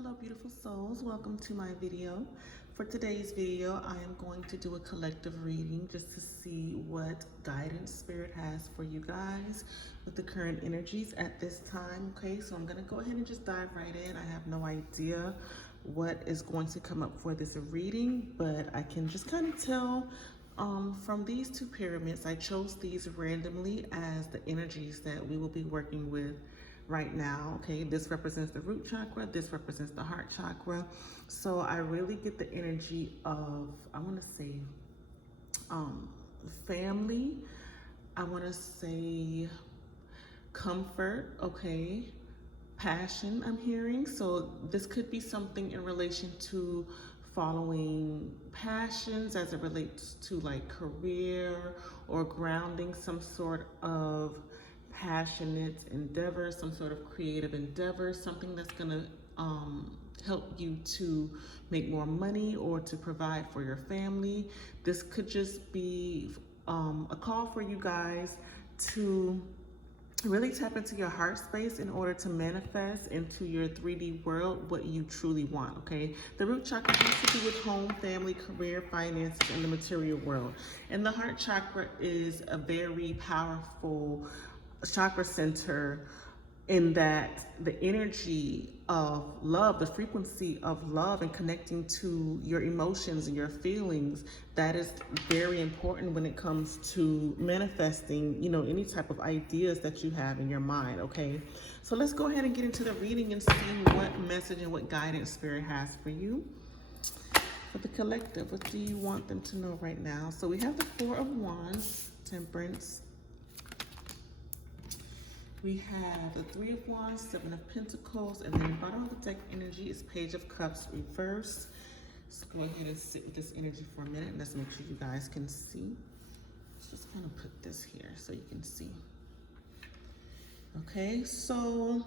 Hello beautiful souls, welcome to my video. For today's video, I am going to do a collective reading just to see what guidance spirit has for you guys with the current energies at this time. Okay, so I'm going to go ahead and just dive right in. I have no idea what is going to come up for this reading, but I can just kind of tell from these two pyramids. I chose these randomly as the energies that we will be working with right now. Okay, this represents the root chakra, this represents the heart chakra. So I really get the energy of, I want to say family, I want to say comfort, okay, passion I'm hearing. So this could be something in relation to following passions as it relates to like career or grounding some sort of passionate endeavor, some sort of creative endeavor, something that's gonna help you to make more money or to provide for your family. This could just be a call for you guys to really tap into your heart space in order to manifest into your 3D world what you truly want, okay? The root chakra has to do with home, family, career, finances, and the material world. And the heart chakra is a very powerful chakra center in that the energy of love, the frequency of love and connecting to your emotions and your feelings, that is very important when it comes to manifesting, you know, any type of ideas that you have in your mind, okay? So let's go ahead and get into the reading and see what message and what guidance spirit has for you. For the collective, what do you want them to know right now? So we have the Four of Wands, Temperance. We have the Three of Wands, Seven of Pentacles, and then bottom of the deck energy is Page of Cups reverse. Let's go ahead and sit with this energy for a minute and let's make sure you guys can see. Let's just kind of put this here so you can see. Okay, so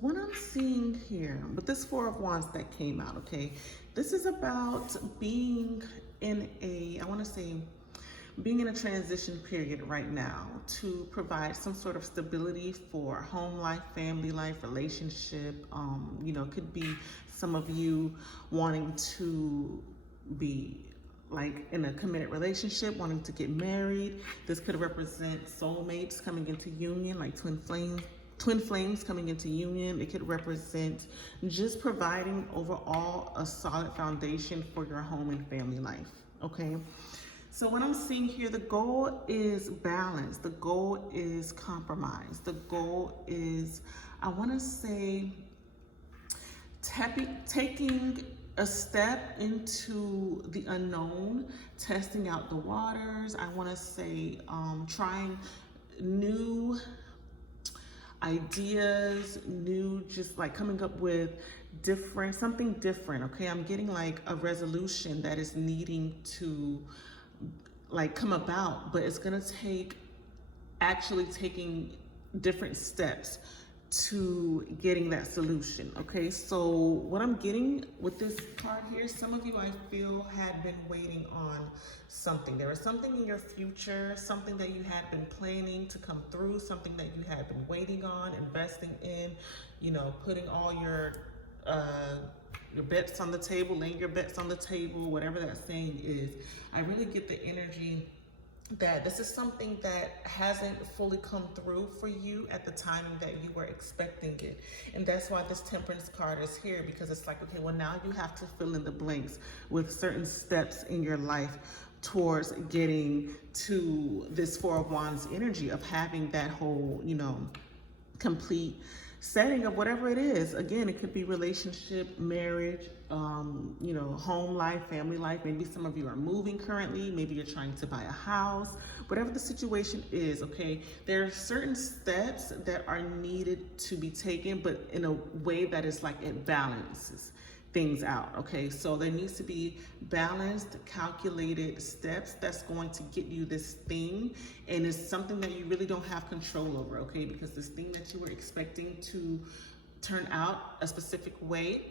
what I'm seeing here with this Four of Wands that came out, okay, this is about being in a, I want to say, being in a transition period right now to provide some sort of stability for home life, family life, relationship. You know, could be some of you wanting to be like in a committed relationship, wanting to get married. This could represent soulmates coming into union, like twin flames coming into union. It could represent just providing overall a solid foundation for your home and family life, okay? So what I'm seeing here, the goal is balance. The goal is compromise. The goal is, I want to say, taking a step into the unknown, testing out the waters. I want to say trying new ideas, new, just like coming up with something different, okay? I'm getting like a resolution that is needing to like come about, but it's gonna take actually taking different steps to getting that solution, okay? So what I'm getting with this card here, some of you I feel had been waiting on something. There was something in your future, something that you had been planning to come through, something that you had been waiting on, investing in, you know, putting all your bets on the table, laying your bets on the table, whatever that saying is. I really get the energy that this is something that hasn't fully come through for you at the timing that you were expecting it. And that's why this Temperance card is here, because it's like, okay, well, now you have to fill in the blanks with certain steps in your life towards getting to this Four of Wands energy of having that whole, you know, complete setting of whatever it is. Again, it could be relationship, marriage, you know, home life, family life. Maybe some of you are moving currently. Maybe you're trying to buy a house. Whatever the situation is, okay, there are certain steps that are needed to be taken, but in a way that is like it balances things out, okay? So there needs to be balanced, calculated steps that's going to get you this thing, and it's something that you really don't have control over, okay? Because this thing that you were expecting to turn out a specific way,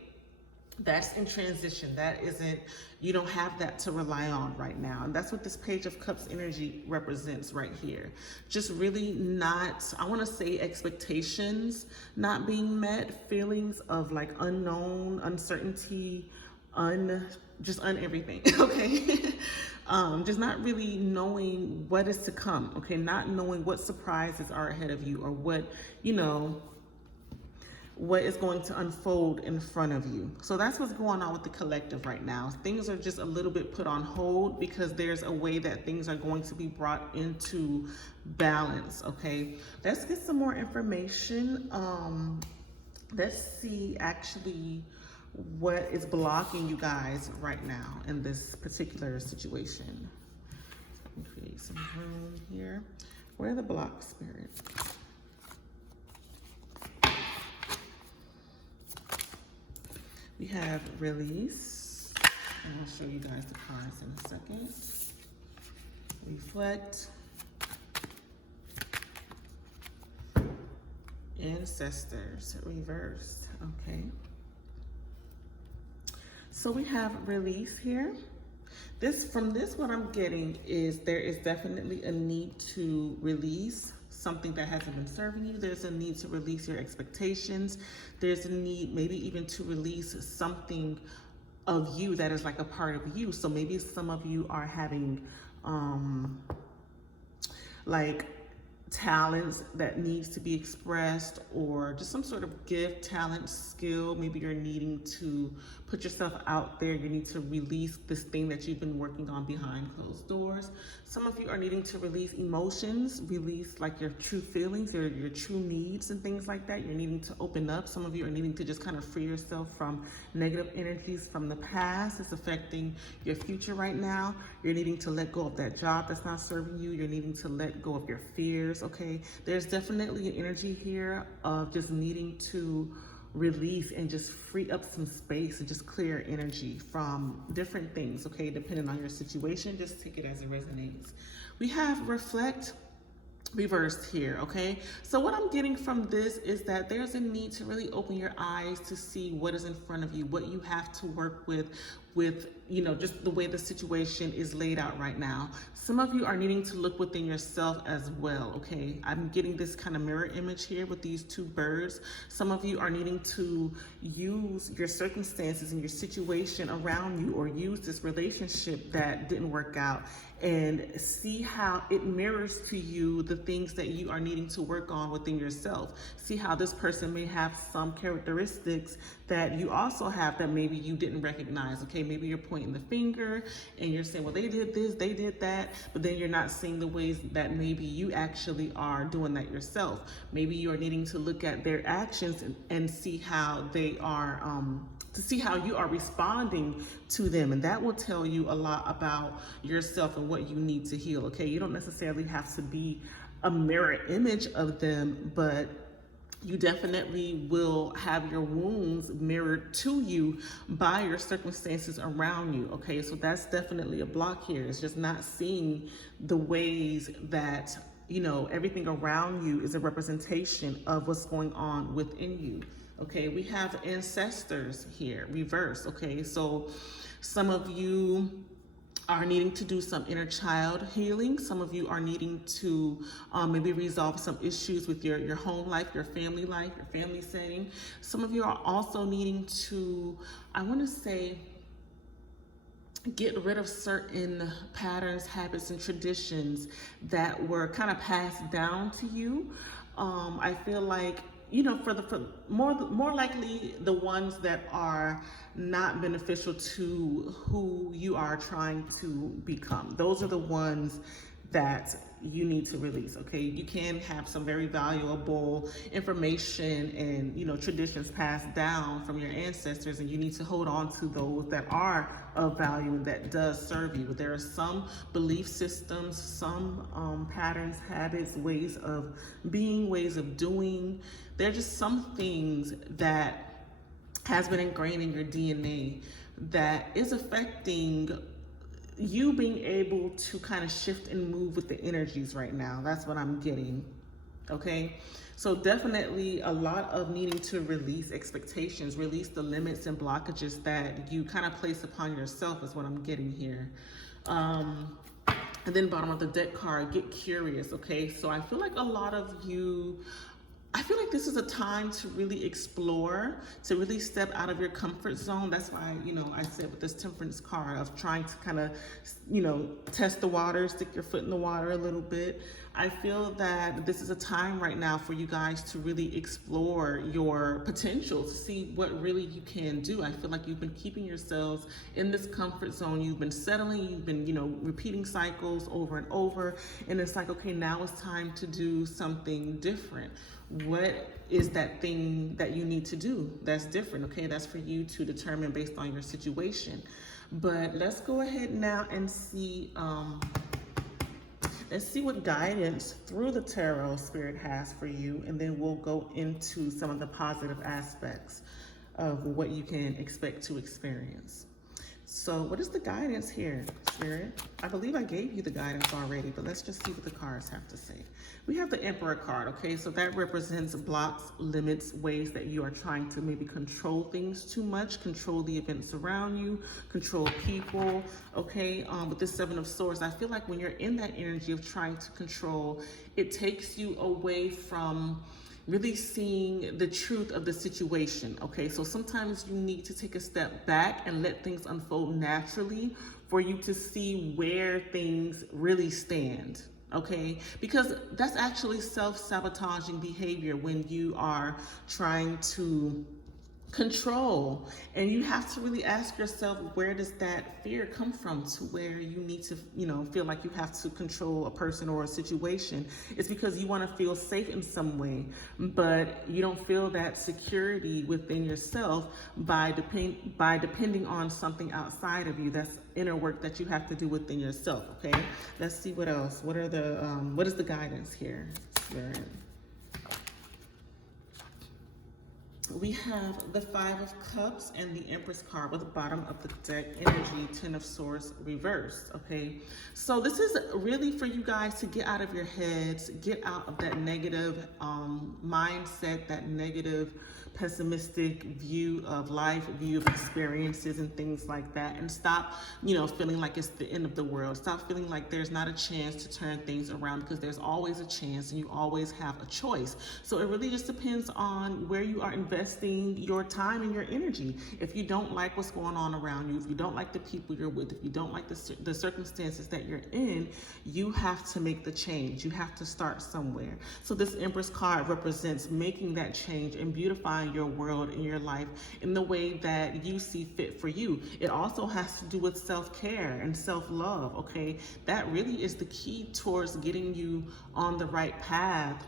That's in transition. That isn't, you don't have that to rely on right now. And that's what this Page of Cups energy represents right here. Just really not, I want to say expectations not being met, feelings of like unknown, uncertainty, just everything, okay? Just not really knowing what is to come, okay? Not knowing what surprises are ahead of you or what, you know, what is going to unfold in front of you. So that's what's going on with the collective right now. Things are just a little bit put on hold because there's a way that things are going to be brought into balance, okay? Let's get some more information. Let's see actually what is blocking you guys right now in this particular situation. Let me create some room here. Where are the blocks, Spirit? We have release, and I'll show you guys the cards in a second. Reflect, ancestors, reverse, okay. So we have release here. From this, what I'm getting is there is definitely a need to release something that hasn't been serving you. There's a need to release your expectations. There's a need maybe even to release something of you that is like a part of you. So maybe some of you are having like talents that needs to be expressed, or just some sort of gift, talent, skill. Maybe you're needing to put yourself out there. You need to release this thing that you've been working on behind closed doors. Some of you are needing to release emotions, release like your true feelings, your true needs and things like that. You're needing to open up. Some of you are needing to just kind of free yourself from negative energies from the past. It's affecting your future right now. You're needing to let go of that job that's not serving you. You're needing to let go of your fears, okay? There's definitely an energy here of just needing to release and just free up some space and just clear energy from different things, okay? Depending on your situation, just take it as it resonates. We have reflect reversed here, okay? So what I'm getting from this is that there's a need to really open your eyes to see what is in front of you, what you have to work with, you know, just the way the situation is laid out right now. Some of you are needing to look within yourself as well, okay? I'm getting this kind of mirror image here with these two birds. Some of you are needing to use your circumstances and your situation around you, or use this relationship that didn't work out, and see how it mirrors to you the things that you are needing to work on within yourself. See how this person may have some characteristics that you also have that maybe you didn't recognize, okay? Maybe you're pointing the finger and you're saying, well, they did this, they did that, but then you're not seeing the ways that maybe you actually are doing that yourself. Maybe you're needing to look at their actions and see how they are, to see how you are responding to them. And that will tell you a lot about yourself and what you need to heal, okay? You don't necessarily have to be a mirror image of them, but you definitely will have your wounds mirrored to you by your circumstances around you, okay? So that's definitely a block here. It's just not seeing the ways that, you know, everything around you is a representation of what's going on within you. Okay, we have ancestors here, reverse, okay? So some of you are needing to do some inner child healing. Some of you are needing to maybe resolve some issues with your home life, your family setting. Some of you are also needing to, I wanna say, get rid of certain patterns, habits, and traditions that were kind of passed down to you. I feel like, you know, for more likely the ones that are not beneficial to who you are trying to become. Those are the ones that you need to release, okay? You can have some very valuable information and, you know, traditions passed down from your ancestors, and you need to hold on to those that are of value and that does serve you. But there are some belief systems, some patterns, habits, ways of being, ways of doing. There are just some things that has been ingrained in your DNA that is affecting you being able to kind of shift and move with the energies right now. That's what I'm getting, okay? So definitely a lot of needing to release expectations, release the limits and blockages that you kind of place upon yourself is what I'm getting here. Um, and then bottom of the deck card, get curious, okay? So I feel like a lot of you, I feel like this is a time to really explore, to really step out of your comfort zone. That's why, I said with this Temperance card of trying to kind of, test the water, stick your foot in the water a little bit. I feel that this is a time right now for you guys to really explore your potential, to see what really you can do. I feel like you've been keeping yourselves in this comfort zone. You've been settling, you've been, repeating cycles over and over. And it's like, okay, now it's time to do something different. What is that thing that you need to do that's different? Okay, that's for you to determine based on your situation. But let's go ahead now and see let's see what guidance through the tarot Spirit has for you, and then we'll go into some of the positive aspects of what you can expect to experience. So what is the guidance here, Spirit? I believe I gave you the guidance already, but let's just see what the cards have to say. We have the Emperor card, okay? So that represents blocks, limits, ways that you are trying to maybe control things too much, control the events around you, control people, okay? With this Seven of Swords, I feel like when you're in that energy of trying to control, it takes you away from really seeing the truth of the situation, okay? So sometimes you need to take a step back and let things unfold naturally for you to see where things really stand, okay? Because that's actually self-sabotaging behavior when you are trying to control, and you have to really ask yourself, where does that fear come from to where you need to feel like you have to control a person or a situation? It's because you want to feel safe in some way, but you don't feel that security within yourself by depending on something outside of you. That's inner work that you have to do within yourself. Okay, let's see what else. What is the guidance here, Spirit? We have the Five of Cups and the Empress card with the bottom of the deck energy, Ten of Swords reversed, okay? So this is really for you guys to get out of your heads, get out of that negative mindset, that negative pessimistic view of life, view of experiences and things like that, and stop, feeling like it's the end of the world. Stop feeling like there's not a chance to turn things around, because there's always a chance and you always have a choice. So it really just depends on where you are investing your time and your energy. If you don't like what's going on around you, if you don't like the people you're with, if you don't like the circumstances that you're in, you have to make the change. You have to start somewhere. So this Empress card represents making that change and beautifying your world and your life in the way that you see fit for you. It also has to do with self-care and self-love, okay? That really is the key towards getting you on the right path,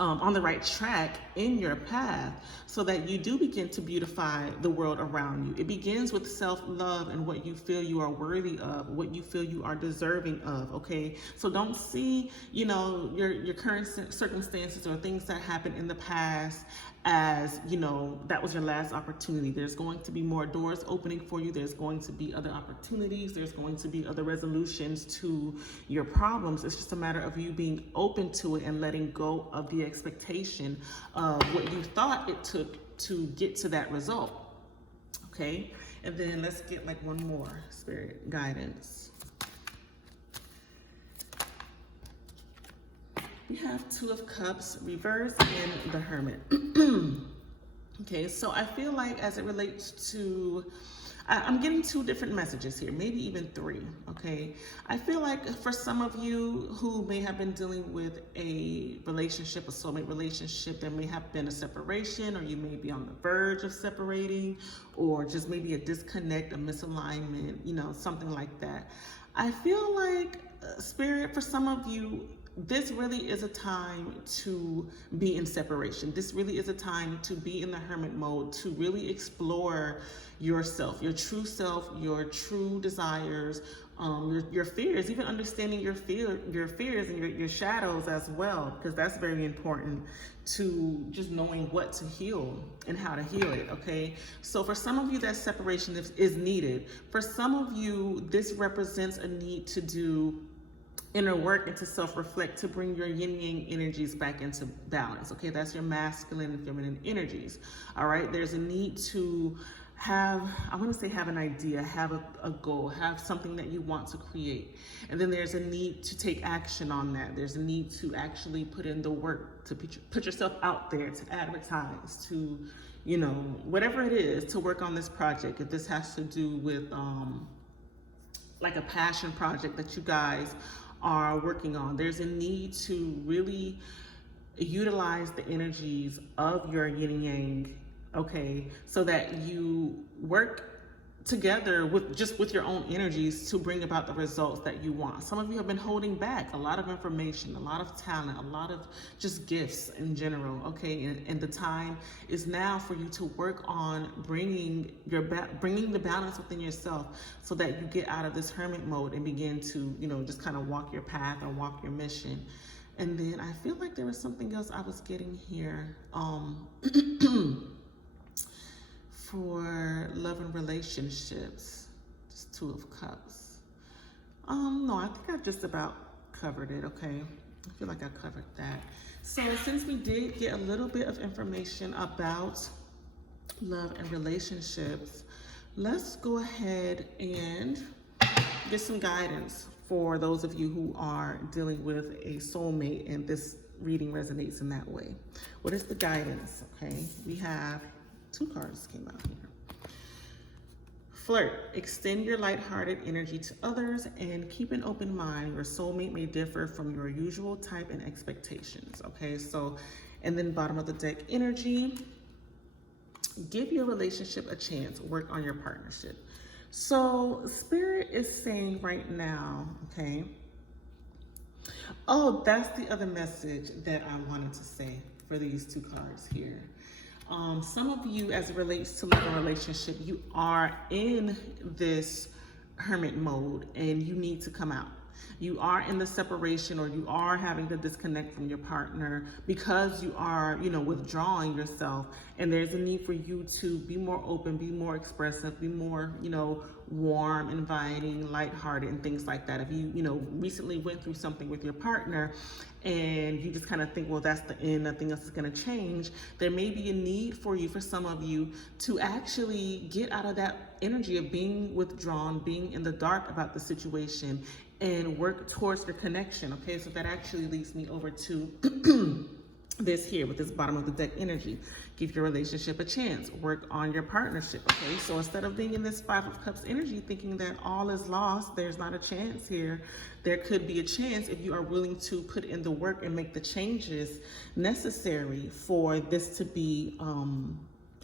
on the right track in your path, so that you do begin to beautify the world around you. It begins with self-love and what you feel you are worthy of, what you feel you are deserving of, okay? So don't see, your current circumstances or things that happened in the past as, that was your last opportunity. There's going to be more doors opening for you. There's going to be other opportunities. There's going to be other resolutions to your problems. It's just a matter of you being open to it and letting go of the expectation of what you thought it took to get to that result, okay? And then let's get like one more Spirit guidance. We have Two of Cups reversed and the Hermit. Okay, so I feel like as it relates to, I'm getting two different messages here, maybe even three, okay? I feel like for some of you who may have been dealing with a relationship, a soulmate relationship, there may have been a separation, or you may be on the verge of separating, or just maybe a disconnect, a misalignment, something like that. I feel like, Spirit, for some of you, this really is a time to be in separation. This really is a time to be in the hermit mode, to really explore yourself, your true self, your true desires, your fears, even understanding your fears and your shadows as well, because that's very important to just knowing what to heal and how to heal it, okay? So for some of you, that separation is needed. For some of you, this represents a need to do inner work and to self-reflect to bring your yin yang energies back into balance. Okay, that's your masculine and feminine energies. All right, there's a need to have, I want to say have an idea, have a goal, have something that you want to create. And then there's a need to take action on that. There's a need to actually put in the work, to put yourself out there, to advertise, to, you know, whatever it is, to work on this project. If this has to do with like a passion project that you guys are working on, there's a need to really utilize the energies of your yin and yang, okay, so that you work together with your own energies to bring about the results that you want. Some of you have been holding back a lot of information, a lot of talent, a lot of just gifts in general, okay? And the time is now for you to work on bringing the balance within yourself so that you get out of this hermit mode and begin to, you know, just kind of walk your path or walk your mission. And then I feel like there was something else I was getting here. For love and relationships, just Two of Cups. No, I think I've just about covered it, okay? I feel like I covered that. So since we did get a little bit of information about love and relationships, let's go ahead and get some guidance for those of you who are dealing with a soulmate and this reading resonates in that way. What is the guidance, okay? We have 2 cards came out here. Flirt. Extend your lighthearted energy to others and keep an open mind. Your soulmate may differ from your usual type and expectations. Okay, so, and then bottom of the deck energy. Give your relationship a chance. Work on your partnership. So Spirit is saying right now, okay. Oh, that's the other message that I wanted to say for these 2 cards here. Some of you, as it relates to love and relationship, you are in this hermit mode and you need to come out. You are in the separation, or you are having to disconnect from your partner because you are, you know, withdrawing yourself. And there's a need for you to be more open, be more expressive, be more, you know, warm, inviting, lighthearted, and things like that. If you, you know, recently went through something with your partner and you just kind of think, well, that's the end, nothing else is going to change, there may be a need for you, for some of you, to actually get out of that energy of being withdrawn, being in the dark about the situation, and work towards the connection. Okay, so that actually leads me over to this here with this bottom of the deck energy. Give your relationship a chance. Work on your partnership. Okay, so instead of being in this 5 of Cups energy thinking that all is lost, there's not a chance here, there could be a chance if you are willing to put in the work and make the changes necessary for this to be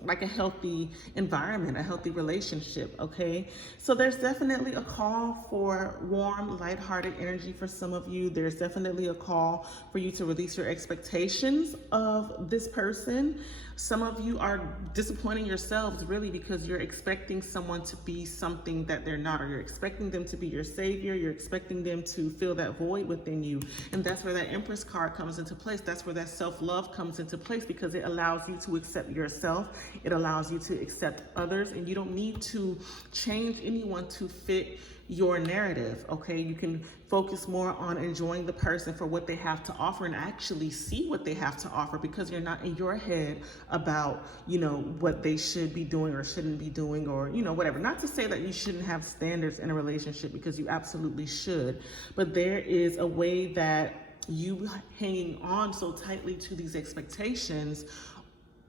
like a healthy environment, a healthy relationship, okay? So there's definitely a call for warm, lighthearted energy for some of you. There's definitely a call for you to release your expectations of this person. Some of you are disappointing yourselves really because you're expecting someone to be something that they're not, or you're expecting them to be your savior. You're expecting them to fill that void within you. And that's where that Empress card comes into place. That's where that self-love comes into place, because it allows you to accept yourself. It allows you to accept others, and you don't need to change anyone to fit your narrative, okay? You can focus more on enjoying the person for what they have to offer and actually see what they have to offer, because you're not in your head about, you know, what they should be doing or shouldn't be doing, or, you know, whatever. Not to say that you shouldn't have standards in a relationship, because you absolutely should, but there is a way that you hanging on so tightly to these expectations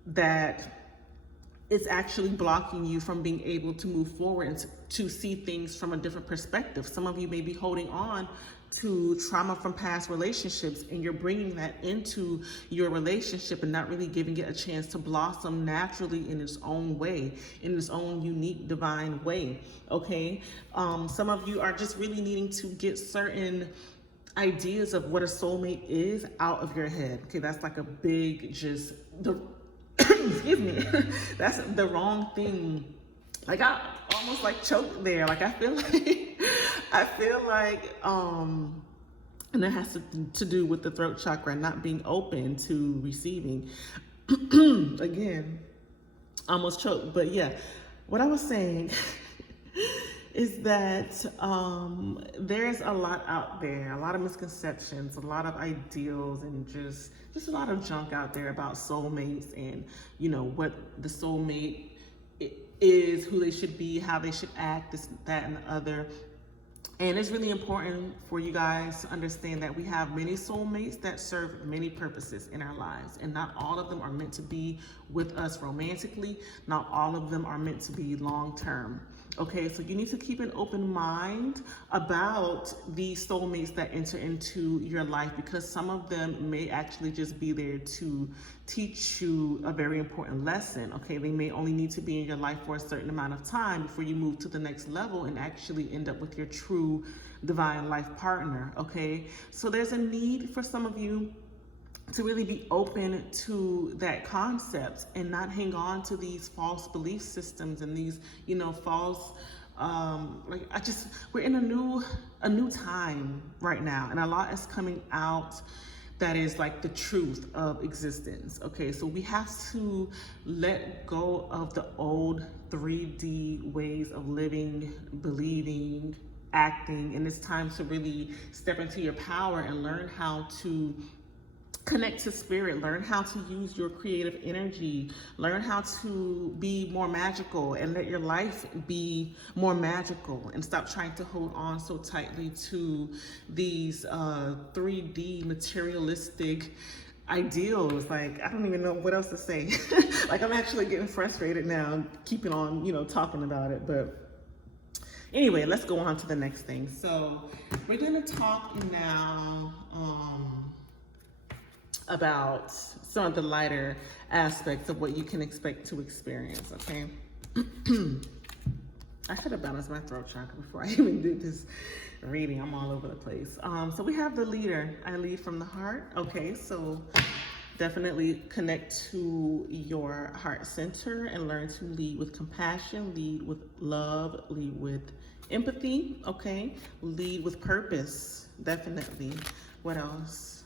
that it's actually blocking you from being able to move forward and to see things from a different perspective. Some of you may be holding on to trauma from past relationships, and you're bringing that into your relationship and not really giving it a chance to blossom naturally in its own way, in its own unique divine way, okay? Some of you are just really needing to get certain ideas of what a soulmate is out of your head, okay? That's like a big, just the excuse me, that's the wrong thing. Like I almost like choked there. Like I feel like, and that has to do with the throat chakra, not being open to receiving. Again, almost choked, but yeah, what I was saying is that there's a lot out there, a lot of misconceptions, a lot of ideals, and just a lot of junk out there about soulmates and what the soulmate is, who they should be, how they should act, this, that, and the other. And it's really important for you guys to understand that we have many soulmates that serve many purposes in our lives. And not all of them are meant to be with us romantically. Not all of them are meant to be long term. Okay, so you need to keep an open mind about the soulmates that enter into your life, because some of them may actually just be there to teach you a very important lesson. Okay, they may only need to be in your life for a certain amount of time before you move to the next level and actually end up with your true divine life partner. Okay, so there's a need for some of you to really be open to that concept and not hang on to these false belief systems and these, false, we're in a new time right now, and a lot is coming out that is like the truth of existence. Okay, so we have to let go of the old 3D ways of living, believing, acting, and it's time to really step into your power and learn how to connect to spirit, learn how to use your creative energy, learn how to be more magical and let your life be more magical, and stop trying to hold on so tightly to these 3D materialistic ideals. Like, I don't even know what else to say. Like, I'm actually getting frustrated now keeping on, talking about it. But anyway, let's go on to the next thing. So we're gonna talk now about some of the lighter aspects of what you can expect to experience, okay? I should have balanced my throat chakra before I even did this reading. I'm all over the place. So we have the leader. I lead from the heart. Okay, so definitely connect to your heart center and learn to lead with compassion, lead with love, lead with empathy, okay? Lead with purpose, definitely. What else?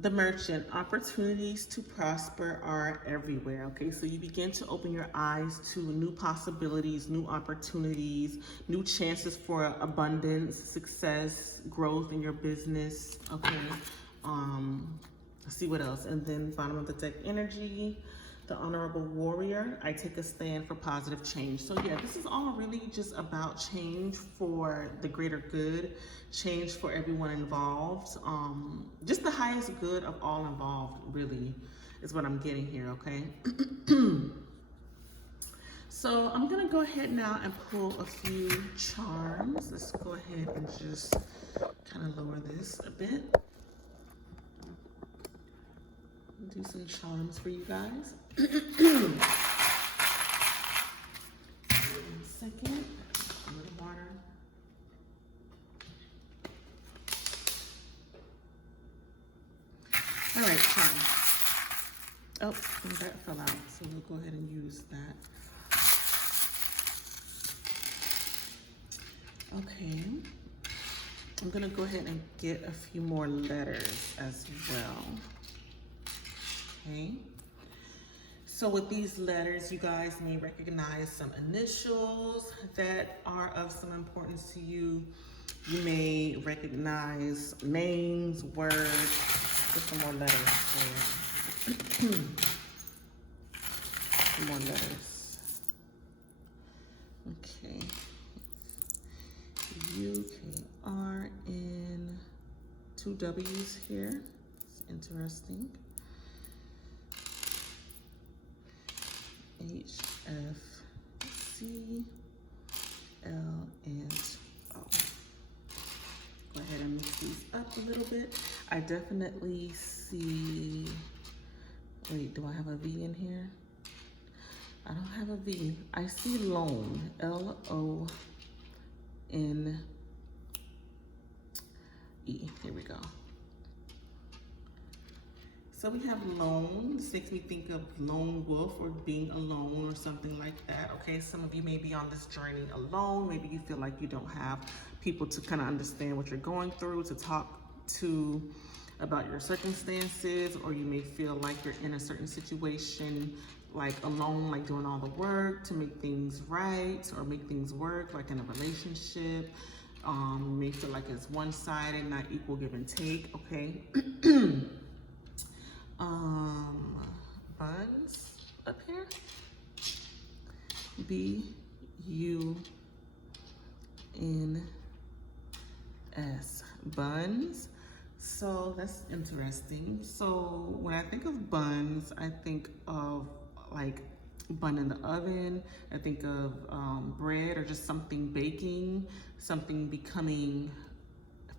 The merchant, opportunities to prosper are everywhere. Okay, so you begin to open your eyes to new possibilities, new opportunities, new chances for abundance, success, growth in your business. Okay, let's see what else. And then bottom of the deck energy, the honorable warrior. I take a stand for positive change. So yeah, this is all really just about change for the greater good, change for everyone involved. Just the highest good of all involved, really, is what I'm getting here, okay? So I'm gonna go ahead now and pull a few charms. Let's go ahead and just kind of lower this a bit. Do some charms for you guys. 1 second. A little water. All right, charm. Oh, that fell out, so we'll go ahead and use that. Okay. I'm gonna go ahead and get a few more letters as well. Okay. So with these letters, you guys may recognize some initials that are of some importance to you. You may recognize names, words. Just some more letters. Some more letters. Okay. U-K-R-N. 2 W's here. It's interesting. H-F-C-L-and-O. Go ahead and mix these up a little bit. I definitely see, wait, do I have a V in here? I don't have a V. I see lone, L-O-N-E. Here we go. So we have lone. This makes me think of lone wolf or being alone or something like that. Okay, some of you may be on this journey alone. Maybe you feel like you don't have people to kind of understand what you're going through, to talk to about your circumstances, or you may feel like you're in a certain situation like alone, like doing all the work to make things right or make things work, like in a relationship. You may feel like it's one-sided, not equal give and take, okay? Buns up here. B-U-N-S, buns. So that's interesting. So when I think of buns, I think of like bun in the oven. I think of bread or just something baking, something becoming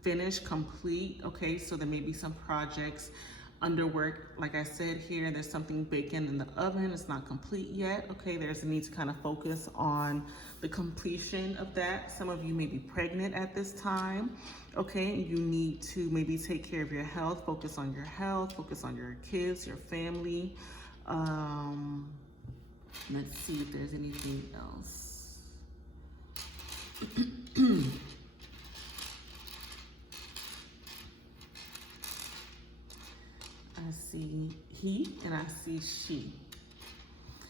finished, complete. Okay, so there may be some projects under work. Like I said here, there's something baking in the oven. It's not complete yet. Okay, there's a need to kind of focus on the completion of that. Some of you may be pregnant at this time. Okay, you need to maybe take care of your health, focus on your health, focus on your kids, your family. Let's see if there's anything else. I see he and I see she.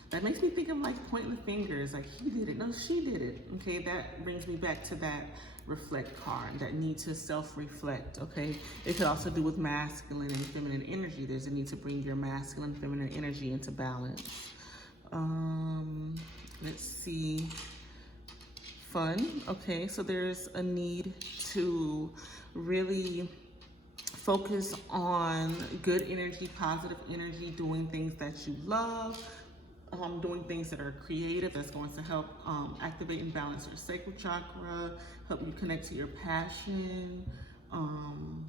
That makes me think of like pointing the fingers, like he did it, no, she did it. Okay, that brings me back to that reflect card, that need to self-reflect, okay? It could also do with masculine and feminine energy. There's a need to bring your masculine, feminine energy into balance. Let's see, fun, okay? So there's a need to really focus on good energy, positive energy, doing things that you love, doing things that are creative, that's going to help activate and balance your sacral chakra, help you connect to your passion,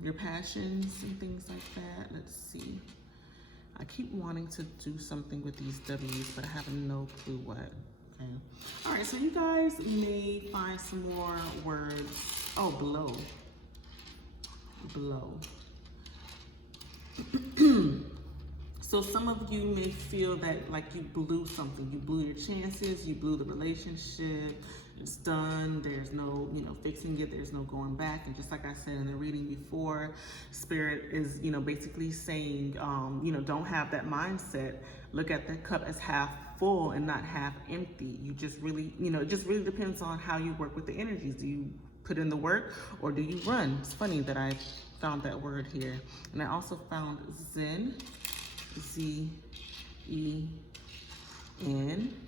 your passions and things like that. Let's see. I keep wanting to do something with these W's, but I have no clue what. Okay. All right, so you guys may find some more words. Oh, blow. Blow. So some of you may feel that like you blew something, you blew your chances, you blew the relationship, it's done, there's no, fixing it, there's no going back. And just like I said in the reading before, Spirit is, basically saying, don't have that mindset. Look at the cup as half full and not half empty. You just really, it just really depends on how you work with the energies. Do you put in the work or do you run? It's funny that I found that word here. And I also found Zen, Z-E-N.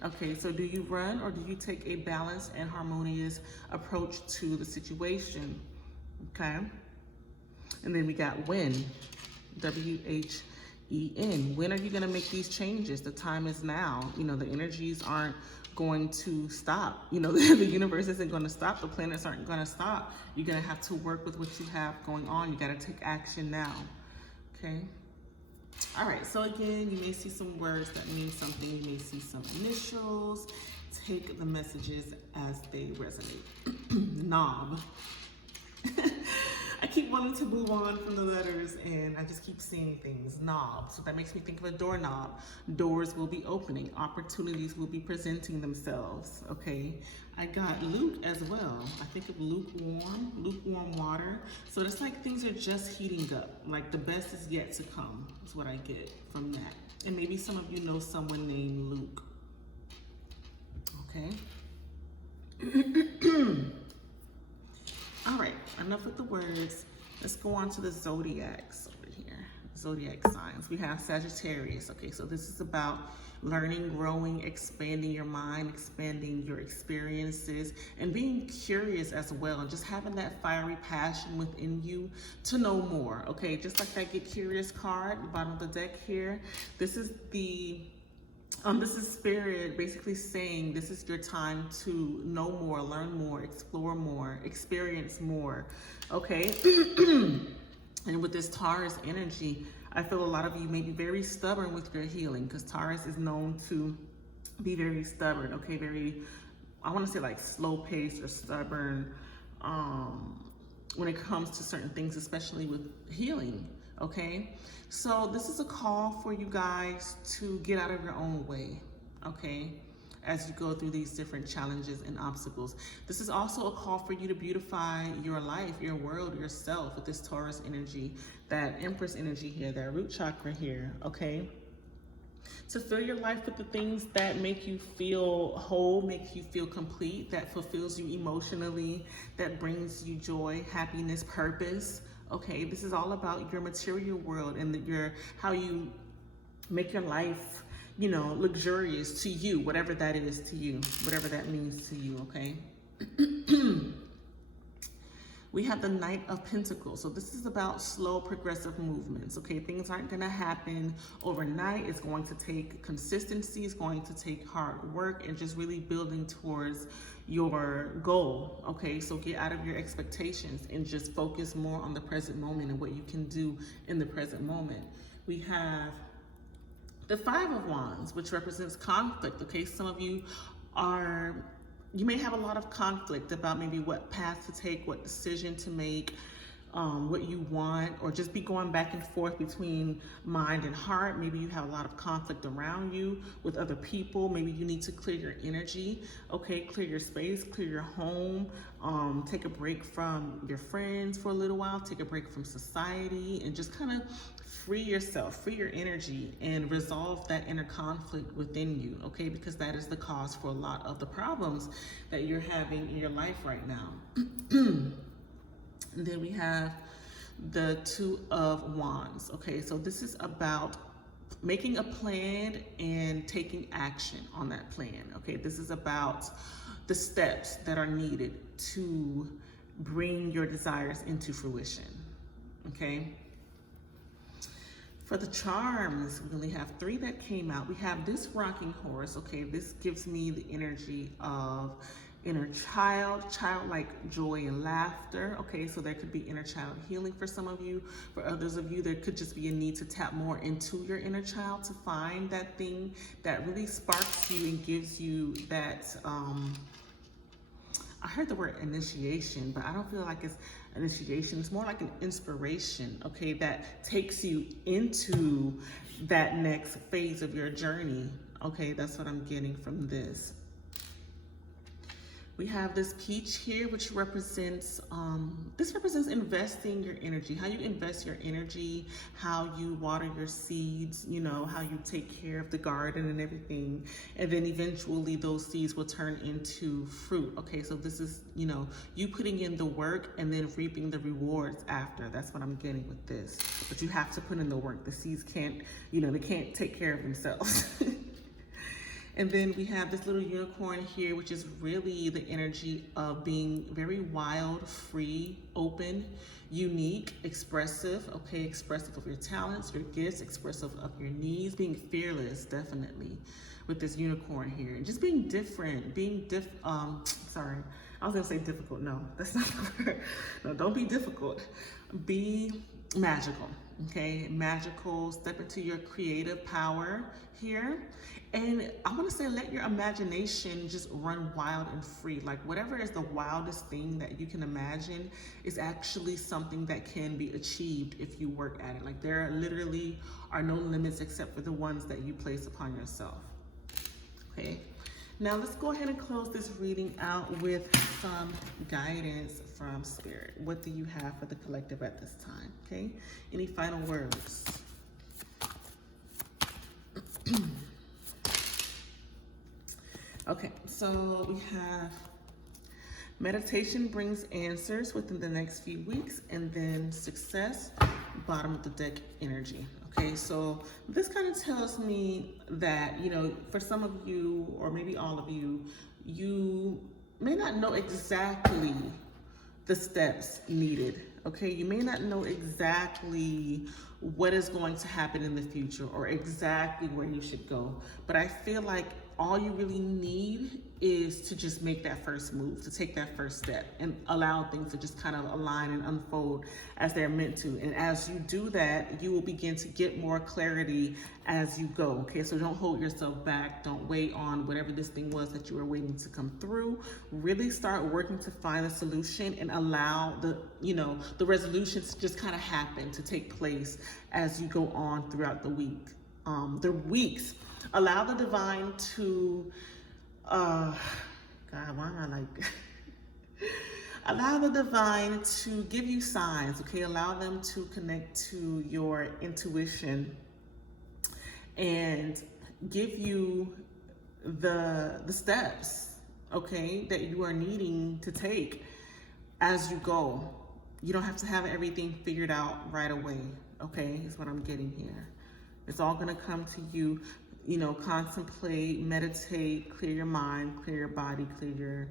Okay, so do you run or do you take a balanced and harmonious approach to the situation? Okay. And then we got when, W-H-E-N. When are you gonna make these changes? The time is now. The energies aren't going to stop. The universe isn't going to stop. The planets aren't going to stop. You're going to have to work with what you have going on. You got to take action now. Okay. All right. So again, you may see some words that mean something. You may see some initials. Take the messages as they resonate. Knob. I keep wanting to move on from the letters and I just keep seeing things. Knob. So that makes me think of a doorknob. Doors will be opening. Opportunities will be presenting themselves. Okay. I got Luke as well. I think of lukewarm water. So it's like things are just heating up. Like the best is yet to come is what I get from that. And maybe some of you know someone named Luke. Okay. All right, enough with the words. Let's go on to the zodiacs over here. Zodiac signs. We have Sagittarius. Okay, so this is about learning, growing, expanding your mind, expanding your experiences, and being curious as well, and just having that fiery passion within you to know more. Okay, just like that Get Curious card, the bottom of the deck here. This is the this is Spirit basically saying this is your time to know more, learn more, explore more, experience more, okay? And with this Taurus energy, I feel a lot of you may be very stubborn with your healing because Taurus is known to be very stubborn, okay? Very, I want to say like slow paced or stubborn when it comes to certain things, especially with healing. Okay, so this is a call for you guys to get out of your own way. Okay, as you go through these different challenges and obstacles. This is also a call for you to beautify your life, your world, yourself with this Taurus energy, that Empress energy here, that root chakra here, okay? To fill your life with the things that make you feel whole, make you feel complete, that fulfills you emotionally, that brings you joy, happiness, purpose. Okay, this is all about your material world and how you make your life, you know, luxurious to you, whatever that is to you, whatever that means to you, okay? We have the Knight of Pentacles. So this is about slow, progressive movements, okay? Things aren't gonna happen overnight. It's going to take consistency. It's going to take hard work and just really building towards your goal, okay? So get out of your expectations and just focus more on the present moment and what you can do in the present moment. We have the Five of Wands, which represents conflict, okay? Some of you may have a lot of conflict about maybe what path to take, what decision to make, what you want, or just be going back and forth between mind and heart. Maybe you have a lot of conflict around you with other people. Maybe you need to clear your energy, okay? Clear your space, clear your home, take a break from your friends for a little while, take a break from society, and just kind of free yourself, free your energy, and resolve that inner conflict within you, okay? Because that is the cause for a lot of the problems that you're having in your life right now. And then we have the Two of Wands, okay? So this is about making a plan and taking action on that plan, okay? This is about the steps that are needed to bring your desires into fruition, okay? For the charms, we only have 3 that came out. We have this rocking horse, okay? This gives me the energy of inner child, childlike joy and laughter, okay? So there could be inner child healing for some of you. For others of you, there could just be a need to tap more into your inner child to find that thing that really sparks you and gives you that, I heard the word initiation, but I don't feel like it's initiation. It's more like an inspiration, okay, that takes you into that next phase of your journey, okay? That's what I'm getting from this. We have this peach here, which represents, this represents investing your energy, how you invest your energy, how you water your seeds, you know, how you take care of the garden and everything. And then eventually those seeds will turn into fruit. Okay, so this is, you know, you putting in the work and then reaping the rewards after. That's what I'm getting with this. But you have to put in the work. The seeds can't, you know, they can't take care of themselves. And then we have this little unicorn here, which is really the energy of being very wild, free, open, unique, expressive, okay? Expressive of your talents, your gifts, expressive of your needs, being fearless, definitely, with this unicorn here. And just being different, sorry, I was gonna say difficult. No, that's not the word. No, don't be difficult. Be magical, okay? Magical, step into your creative power here. And I want to say, let your imagination just run wild and free. Like whatever is the wildest thing that you can imagine is actually something that can be achieved if you work at it. Like there literally are no limits except for the ones that you place upon yourself. Okay. Now let's go ahead and close this reading out with some guidance from Spirit. What do you have for the collective at this time? Okay. Any final words? Okay, so we have meditation brings answers within the next few weeks, and then success, bottom of the deck energy. Okay, so this kind of tells me that, you know, for some of you, or maybe all of you, you may not know exactly the steps needed. Okay, you may not know exactly what is going to happen in the future or exactly where you should go, but I feel like all you really need is to just make that first move, to take that first step and allow things to just kind of align and unfold as they're meant to. And as you do that, you will begin to get more clarity as you go. Okay, so don't hold yourself back. Don't wait on whatever this thing was that you were waiting to come through. Really start working to find a solution and allow the, the resolutions to just kind of happen, to take place as you go on throughout the weeks. Allow the divine to God, why am I like allow the divine to give you signs, okay? Allow them to connect to your intuition and give you the steps, okay, that you are needing to take as you go. You don't have to have everything figured out right away, okay? Is what I'm getting here. It's all gonna come to you. Contemplate, meditate, clear your mind, clear your body, clear your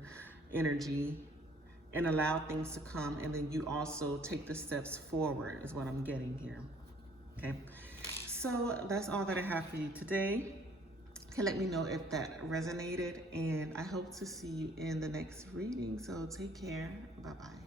energy, and allow things to come. And then you also take the steps forward is what I'm getting here. Okay. So that's all that I have for you today. Okay, let me know if that resonated, and I hope to see you in the next reading. So take care. Bye-bye.